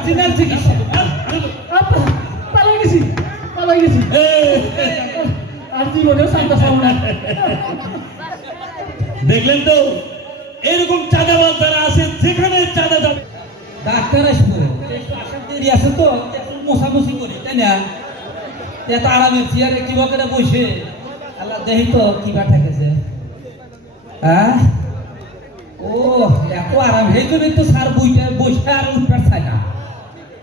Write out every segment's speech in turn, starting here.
হাসিনার চিকিৎসা পালাই গেছি পালাই গেছি আর জীবনেও শান্ত সামনা দেখলেন তো? এরকম চাঁদাবাজ যারা আছে যেখানে চাঁদা যাবে ডাক্তার আসব। দেরি আছে তো একটু মশামশি করি তাই না? এত আরামে চেয়ারে কিবা করে বসে। আল্লাহ দেখি তো কিবা ঠেকেছে। হ্যাঁ ও এত আরাম। এই জন্যই তো স্যার বইটা বসে আর উঠবার চায় না।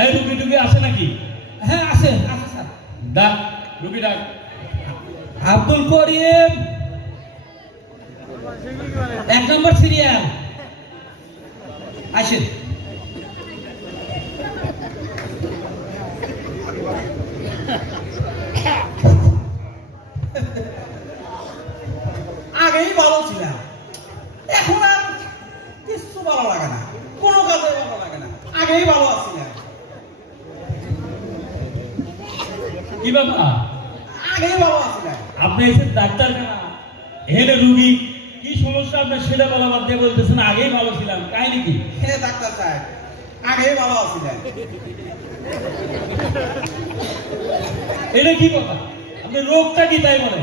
এই রুগী টুকি আছে নাকি? হ্যাঁ আছে আছে স্যার। ডাক রুগী ডাক। আব্দুল করিম। এক নম্বর সিরিয়াল আসেন আগেই ভালো ছিলাম এখন আর কিছু ভালো লাগে না কোনো কাজে ভালো লাগে না আগেই ভালো আছিলাম কি বাবা আগে বাবা আছিলাম আপনি এসে ডাক্তারখানা হেলে রুগী কি সমস্যা আপনার সেটা বলা বাদ দিয়ে বলতেছেন আগেই ভালো ছিলাম কাহিনী নাকি? হে ডাক্তার সাহেব আগেই ভালো আছিলাম এটা কি কথা? আপনি রোগটা কি তাই বলে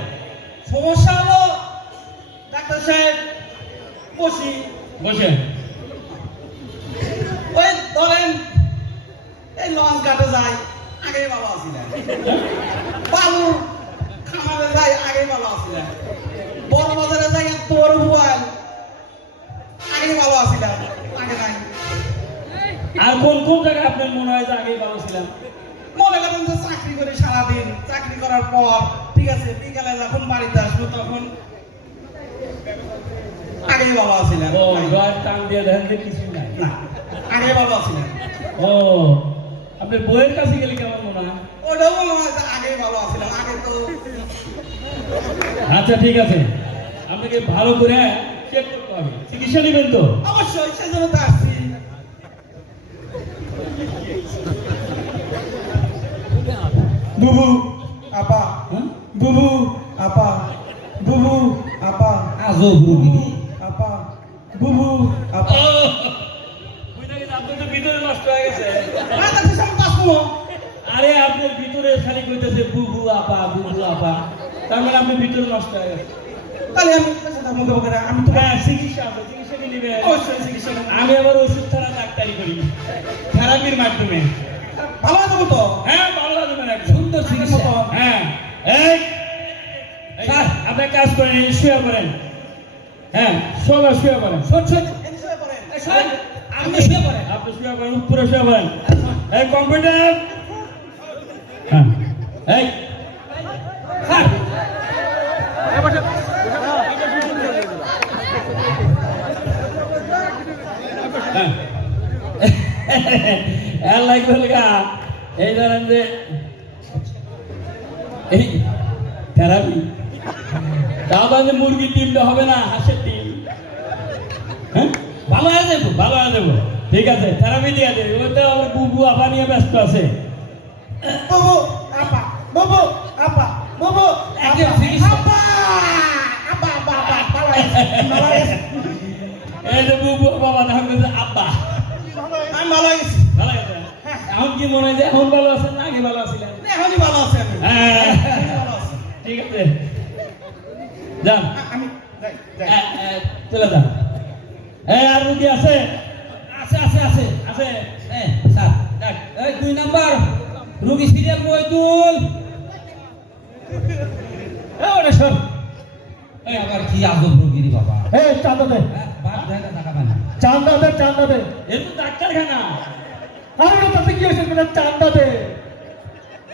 সমস্যা হলো ডাক্তার সাহেব বসি। বসেন ওই ধরেন এই লঞ্চ ঘাটে যাই আগেই ভালো বালু খামারে যাই আগেই ভালো আছিলাম বড় বাজারে যাই তোর বুয়াল আগেই ভালো আছিলাম আগে নাই। আর কোন কোন জায়গায় আপনার মনে হয় যে আগেই ভালো ছিলাম? মনে করেন যে চাকরি করি সারাদিন চাকরি করার পর ঠিক আছে বিকালে যখন বাড়িতে আসব তখন আগেই ভালো আছিলাম ও গায়ের টান দিয়ে দেখেন যে কিছু নাই। না আগে ভালো আছিলাম ও আপনি বইয়ের কাছে গেলে কেমন মনে হয়? ওটাও যে আগেই ভালো আছিলাম আগে তো। আচ্ছা ঠিক আছে। আপনাকে ভালো করে চেক করতে হবে। চিকিৎসা নেবেন তো? অবশ্যই সেজন্য তো আসছি। বুবু। আপা। হ্যাঁ? বুবু আপা। বুবু আপা। আজব রুগী আপা বুবু আপা ও, বুঝতে গেছি, আপনার তো ভিতরে নষ্ট হয়ে গেছে রাতাতে সব বাঁচবো আরে আপনার ভিতরে খালি কইতেছে বুবু আপা বুবু আপা। তার মানে আপনার ভিতরে নষ্ট হয়ে গেছে। তাহলে আমি আমি তো হ্যাঁ চিকিৎসা আছে চিকিৎসা নেবে। অবশ্যই চিকিৎসা আমি আবার ওষুধ ছাড়া ডাক্তারি করি। থেরাপির মাধ্যমে। ভালো হয়ে তো? হ্যাঁ ভালো লাগবে না সুন্দর চিকিৎসা। হ্যাঁ। এই স্যার আপনি কাজ করেন শুয়ে পড়েন। হ্যাঁ সবাই শুয়ে শোন শোন। এনে শুয়ে। এই আপনি শুয়ে পড়েন। আপনি শুয়ে পড়েন উপরে শুয়ে পড়েন। এই কম্পিউটার। হ্যাঁ হ্যাঁ। লগা এই ধরেন যে, এই থেরাপি। তাও মানে মুরগির ডিমটা হবে না, হাঁসের ডিম। হ্যাঁ? ভালো হয়ে যাব, ভালো হয়ে যাব। ঠিক আছে, থেরাপি দিয়ে দেবে ওই তো আমার বুবু আপা নিয়ে ব্যস্ত আছে। চিকিৎসা। আপা আপা আপা আপা ভালো হয়েছে, ভালো হয়েছে। এই যে বুবু বাবা দেখা গেছে আব্বা আমি ভালো হয়েছি আছে এখন কি মনে হয় এখন ভালো আছেন না আগে ভালো আছিলেন এখনই ভালো আছি আমি হ্যাঁ। এখনই ভালো আছি। ঠিক আছে। যান আমি যাই এ, এ, চলে যান এই আর রুগী আছে? আছে আছে আছে আছে। এই স্যার দুই নাম্বার। রুগী সিরিয়াল ওটা সর এই আবার কি আজব রুগী বাবা? এই চান্দা দে হ্যাঁ, দেয় না টাকা পায় না। চান্দা দে চান্দা দে এর ডাক্তারখানা। আরে তাতে কি হয়েছে মানে চান্দা দে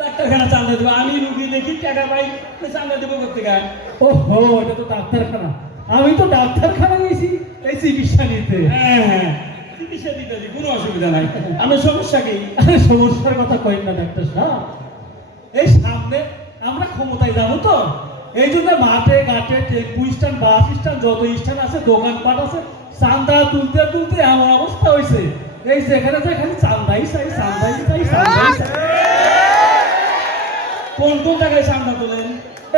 ডাক্তারখানা চান্দা দেবো। আমি রুগী দেখি টাকা পাই তো চান্দা দেবো করতে গা ও এটা তো ডাক্তারখানা। আমি তো ডাক্তারখানা গেছি। এই চিকিৎসা নিতে। হ্যাঁ হ্যাঁ। চিকিৎসা দিতে কোনো অসুবিধা নাই। আমার সমস্যা কি? সমস্যার কথা কইন না ডাক্তার সাহেব। এই সামনে আমরা ক্ষমতায় যাব তো। এই জন্য মাঠে ঘাটে টেম্পু স্ট্যান্ড বাস স্ট্যান্ড যত স্ট্যান্ড আছে দোকানপাট আছে চান্দা তুলতে তুলতে এমন অবস্থা হয়েছে। এই যেখানে যেখানে চান্দাই চাই চান্দাই চাই চান্দাই কোন কোন জায়গায় সামনা তোলেন?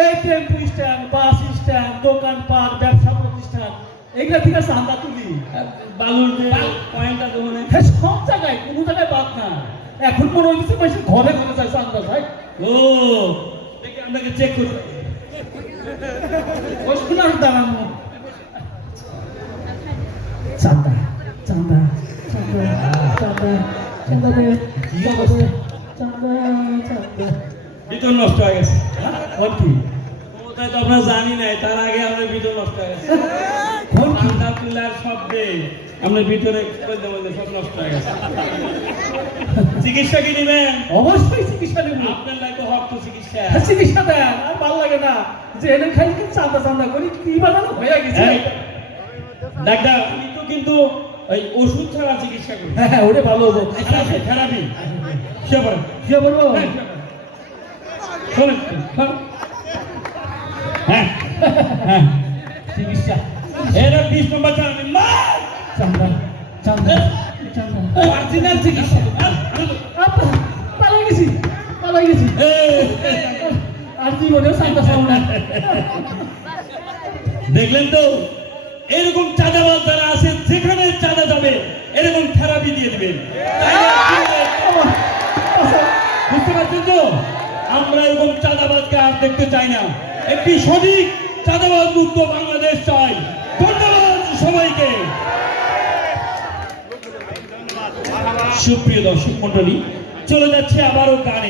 এই টেম্পু স্ট্যান্ড বাস স্ট্যান্ড দোকানপাট ব্যবসা প্রতিষ্ঠান এগুলা থেকে চান্দা তুলি। বালুর পয়েন্টটা দোকানে হ্যাঁ, সব জায়গায় কোনো জায়গায় বাদ না। এখন মনে হচ্ছে ঘরে ঘরে যায় চান্দা চাই ও আপনাকে চেক করি ওষুধ দাঁড়ানো চান্দা চান্দা চান্দা চান্দা চান্দা চান্দা চান্দা ভিতর নষ্ট হয়ে গেছে। কি? ক্ষমতায় তো আমরা জানি নাই তার আগে আমাদের ভিতর নষ্ট হয়ে গেছে। ঠান্ডা তুলার শব্দে আমরা ভিতরে সব নষ্ট হয়ে গেছে। চিকিৎসা কি নেবেন? অবশ্যই চিকিৎসা নেব। আপনার লাগবে হক্ত চিকিৎসা। চিকিৎসা দেন। আর ভালো লাগে না যে এনে খাই কি চান্দা চান্দা করি কি বানানো হয়ে গেছে। ডাক্তার আমি তো কিন্তু ওই ওষুধ ছাড়া চিকিৎসা করি। হ্যাঁ হ্যাঁ ওটা ভালো হব থেরাপি সে বলেন কি বলব শোনেন। হ্যাঁ হ্যাঁ চিকিৎসা। এরা বিশ নম্বর চালাবেন মা চান্দা চান্দা চান্দা অরিজিনাল চিকিৎসা আপা, পালাই গেছি পালাই গেছি। আর জীবনেও চান্দা চাও না। দেখলেন তো? এরকম চাঁদাবাজ যারা আছে যেখানে চাঁদা যাবে এরকম থেরাপি দিয়ে দিবেন। বুঝতে পারছেন তো? আমরা এরকম চাঁদাবাজকে আর দেখতে চাই না। একটি সঠিক চাঁদাবাজ মুক্ত বাংলাদেশ চাই। সবাইকে। সুপ্রিয় দর্শক মন্ডলী চলে যাচ্ছে আবারও গানে।